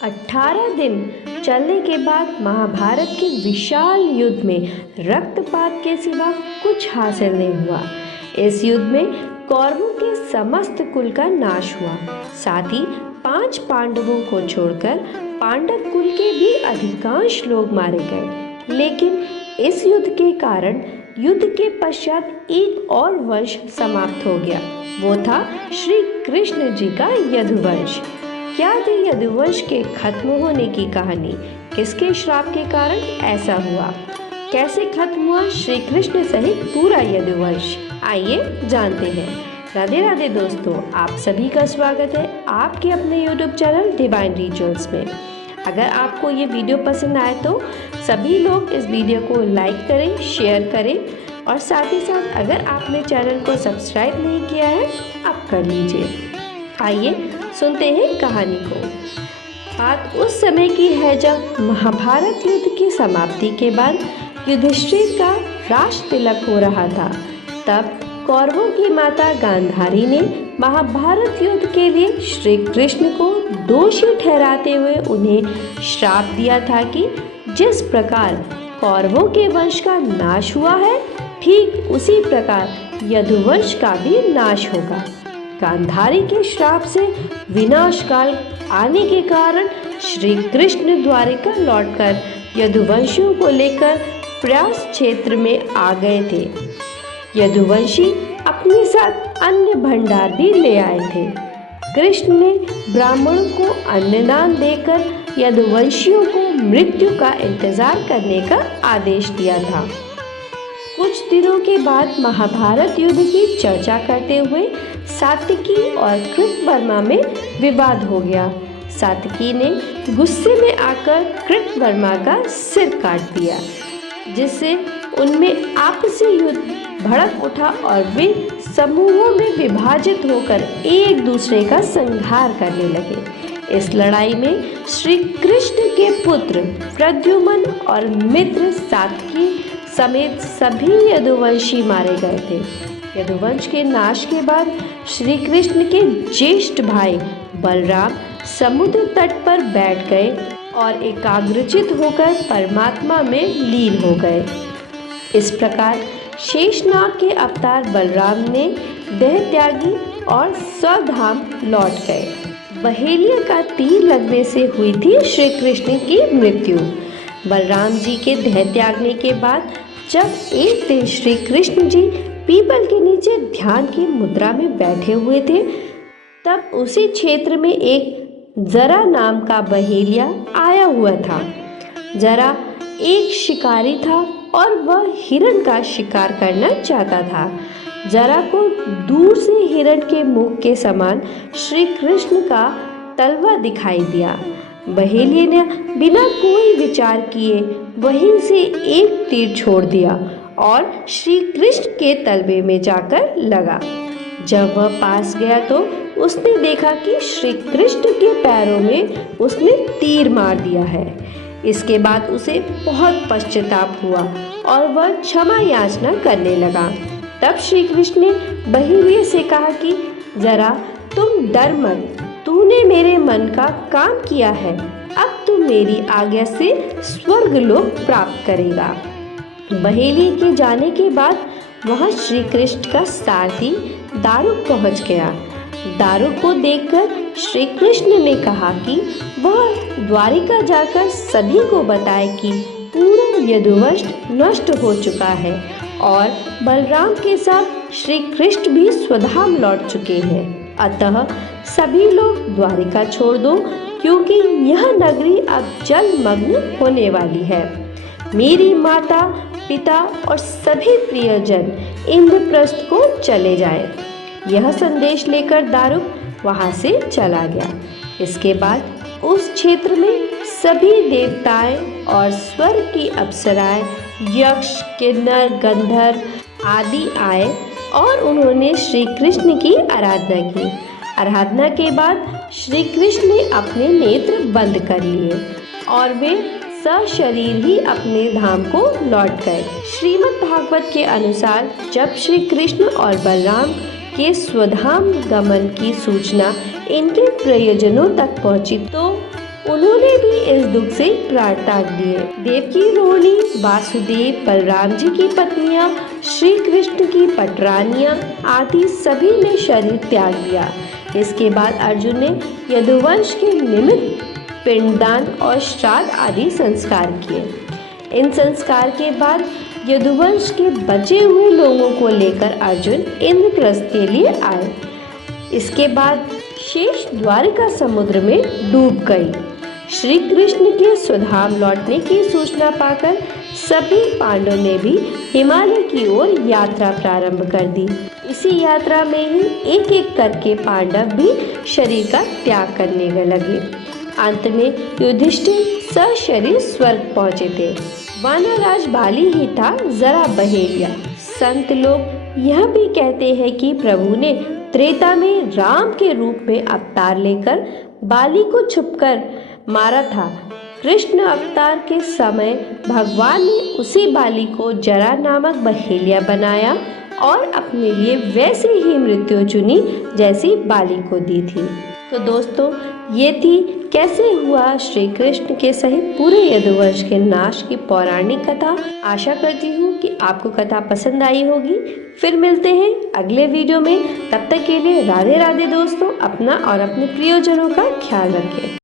18 दिन चलने के बाद महाभारत के विशाल युद्ध में रक्तपात के सिवा कुछ हासिल नहीं हुआ। इस युद्ध में कौरवों के समस्त कुल का नाश हुआ। साथ ही 5 पांडवों को छोड़कर पांडव कुल के भी अधिकांश लोग मारे गए। लेकिन इस युद्ध के कारण युद्ध के पश्चात एक और वंश समाप्त हो गया। वो था श्री कृष्ण जी का यदुवंश। क्या थी यदुवंश के खत्म होने की कहानी? किसके श्राप के कारण ऐसा हुआ? कैसे खत्म हुआ श्री कृष्ण सहित पूरा यदुवंश? आइए जानते हैं। राधे राधे दोस्तों, आप सभी का स्वागत है आपके अपने YouTube चैनल डिवाइन रिचुअल्स में। अगर आपको ये वीडियो पसंद आए तो सभी लोग इस वीडियो को लाइक करें, शेयर करें और साथ ही साथ अगर आपने चैनल को सब्सक्राइब नहीं किया है आप कर लीजिए। आइए सुनते हैं कहानी को। बात उस समय की है जब महाभारत युद्ध की समाप्ति के बाद युधिष्ठिर का राज तिलक हो रहा था। तब कौरवों की माता गांधारी ने महाभारत युद्ध के लिए श्री कृष्ण को दोषी ठहराते हुए उन्हें श्राप दिया था कि जिस प्रकार कौरवों के वंश का नाश हुआ है ठीक उसी प्रकार यदुवंश का भी नाश होगा। गांधारी के श्राप से विनाश काल आने के कारण श्री कृष्ण द्वारिका लौटकर यदुवंशियों को लेकर प्रयास क्षेत्र में आ गए थे। यदुवंशी अपने साथ अन्य भंडार भी ले आए थे। कृष्ण ने ब्राह्मणों को अन्नदान देकर यदुवंशियों को मृत्यु का इंतजार करने का आदेश दिया था। कुछ दिनों के बाद महाभारत युद्ध की चर्चा करते हुए सात्यकी और कृतवर्मा में विवाद हो गया। सात्यकी ने गुस्से में आकर कृतवर्मा का सिर काट दिया, जिससे उनमें आपसी युद्ध भड़क उठा और वे समूहों में विभाजित होकर एक दूसरे का संहार करने लगे। इस लड़ाई में श्री कृष्ण के पुत्र प्रद्युम्न और मित्र सात्यकी समेत सभी यदुवंशी मारे गए थे। यदुवंश के नाश के बाद श्री कृष्ण के ज्येष्ठ भाई बलराम समुद्र तट पर बैठ गए और एकाग्रचित होकर परमात्मा में लीन हो गए। इस प्रकार शेषनाग के अवतार बलराम ने देह त्यागी और स्वधाम लौट गए। बहेलिया का तीर लगने से हुई थी श्री कृष्ण की मृत्यु। बलराम जी के देह त्यागने के बाद जब एक दिन श्री कृष्ण जी पीपल के नीचे ध्यान की मुद्रा में बैठे हुए थे, तब उसी क्षेत्र में एक जरा नाम का बहेलिया आया हुआ था। जरा एक शिकारी था और वह हिरण का शिकार करना चाहता था। जरा को दूर से हिरण के मुख के समान श्री कृष्ण का तलवा दिखाई दिया। बहेलिये ने बिना कोई विचार किए वहीं से एक तीर छोड़ दिया और श्री कृष्ण के तलवे में जाकर लगा। जब वह पास गया तो उसने देखा कि श्री कृष्ण के पैरों में उसने तीर मार दिया है। इसके बाद उसे बहुत पश्चाताप हुआ और वह क्षमा याचना करने लगा। तब श्री कृष्ण ने बहेलिये से कहा कि जरा तुम डर मत, तूने मेरे मन का काम किया है, अब तू मेरी आज्ञा से स्वर्ग लोक प्राप्त करेगा। बहेलिये के जाने के बाद वहां श्री कृष्ण का सारथी दारुक पहुंच गया। दारुक को देखकर श्री कृष्ण ने कहा कि वह द्वारिका जाकर सभी को बताए कि पूरा यदुवंश नष्ट हो चुका है और बलराम के साथ श्री कृष्ण भी स्वधाम लौट चुके हैं। अतः सभी लोग द्वारिका छोड़ दो, क्योंकि यह नगरी अब जलमग्न होने वाली है। मेरी माता, पिता और सभी प्रियजन इंद्रप्रस्थ को चले जाएं। यह संदेश लेकर दारुक वहां से चला गया। इसके बाद उस क्षेत्र में सभी देवताएं और स्वर्ग की अप्सराएं, यक्ष, किन्नर, गंधर्व आदि आए और उन्होंने श्री कृष्ण की आराधना की। आराधना के बाद श्री कृष्ण ने अपने नेत्र बंद कर लिए और वे सशरीर ही अपने धाम को लौट गए। श्रीमद् भागवत के अनुसार जब श्री कृष्ण और बलराम के स्वधाम गमन की सूचना इनके प्रियजनों तक पहुंची तो उन्होंने भी इस दुख से प्राण त्याग दिए। देवकी, रोहिणी, वासुदेव, बलराम जी की पत्नियां, श्री कृष्ण की पटरानियां आदि सभी ने शरीर त्याग दिया। इसके बाद अर्जुन ने यदुवंश के निमित्त पिंडदान और श्राद्ध आदि संस्कार किए। इन संस्कार के बाद यदुवंश के बचे हुए लोगों को लेकर अर्जुन इंद्रप्रस्थ के लिए आए। इसके बाद शेष द्वारिका समुद्र में डूब गई। श्री कृष्ण के स्वधाम लौटने की सूचना पाकर सभी पांडवों ने भी हिमालय की ओर यात्रा प्रारंभ कर दी। इसी यात्रा में ही एक एक करके पांडव भी शरीर का त्याग करने लगे। अंत में युधिष्ठिर सशरीर स्वर्ग पहुंचे थे। वानराज बाली ही था जरा बहेलिया। संत लोग यह भी कहते हैं कि प्रभु ने त्रेता में राम के रूप में अवतार लेकर बाली को छुपकर मारा था। कृष्ण अवतार के समय भगवान ने उसी बाली को जरा नामक बहेलिया बनाया और अपने लिए वैसी ही मृत्यु चुनी जैसी बाली को दी थी। तो दोस्तों, ये थी कैसे हुआ श्री कृष्ण के सहित पूरे यदुवंश के नाश की पौराणिक कथा। आशा करती हूँ कि आपको कथा पसंद आई होगी। फिर मिलते हैं अगले वीडियो में। तब तक के लिए राधे राधे दोस्तों। अपना और अपने प्रियजनों का ख्याल रखें।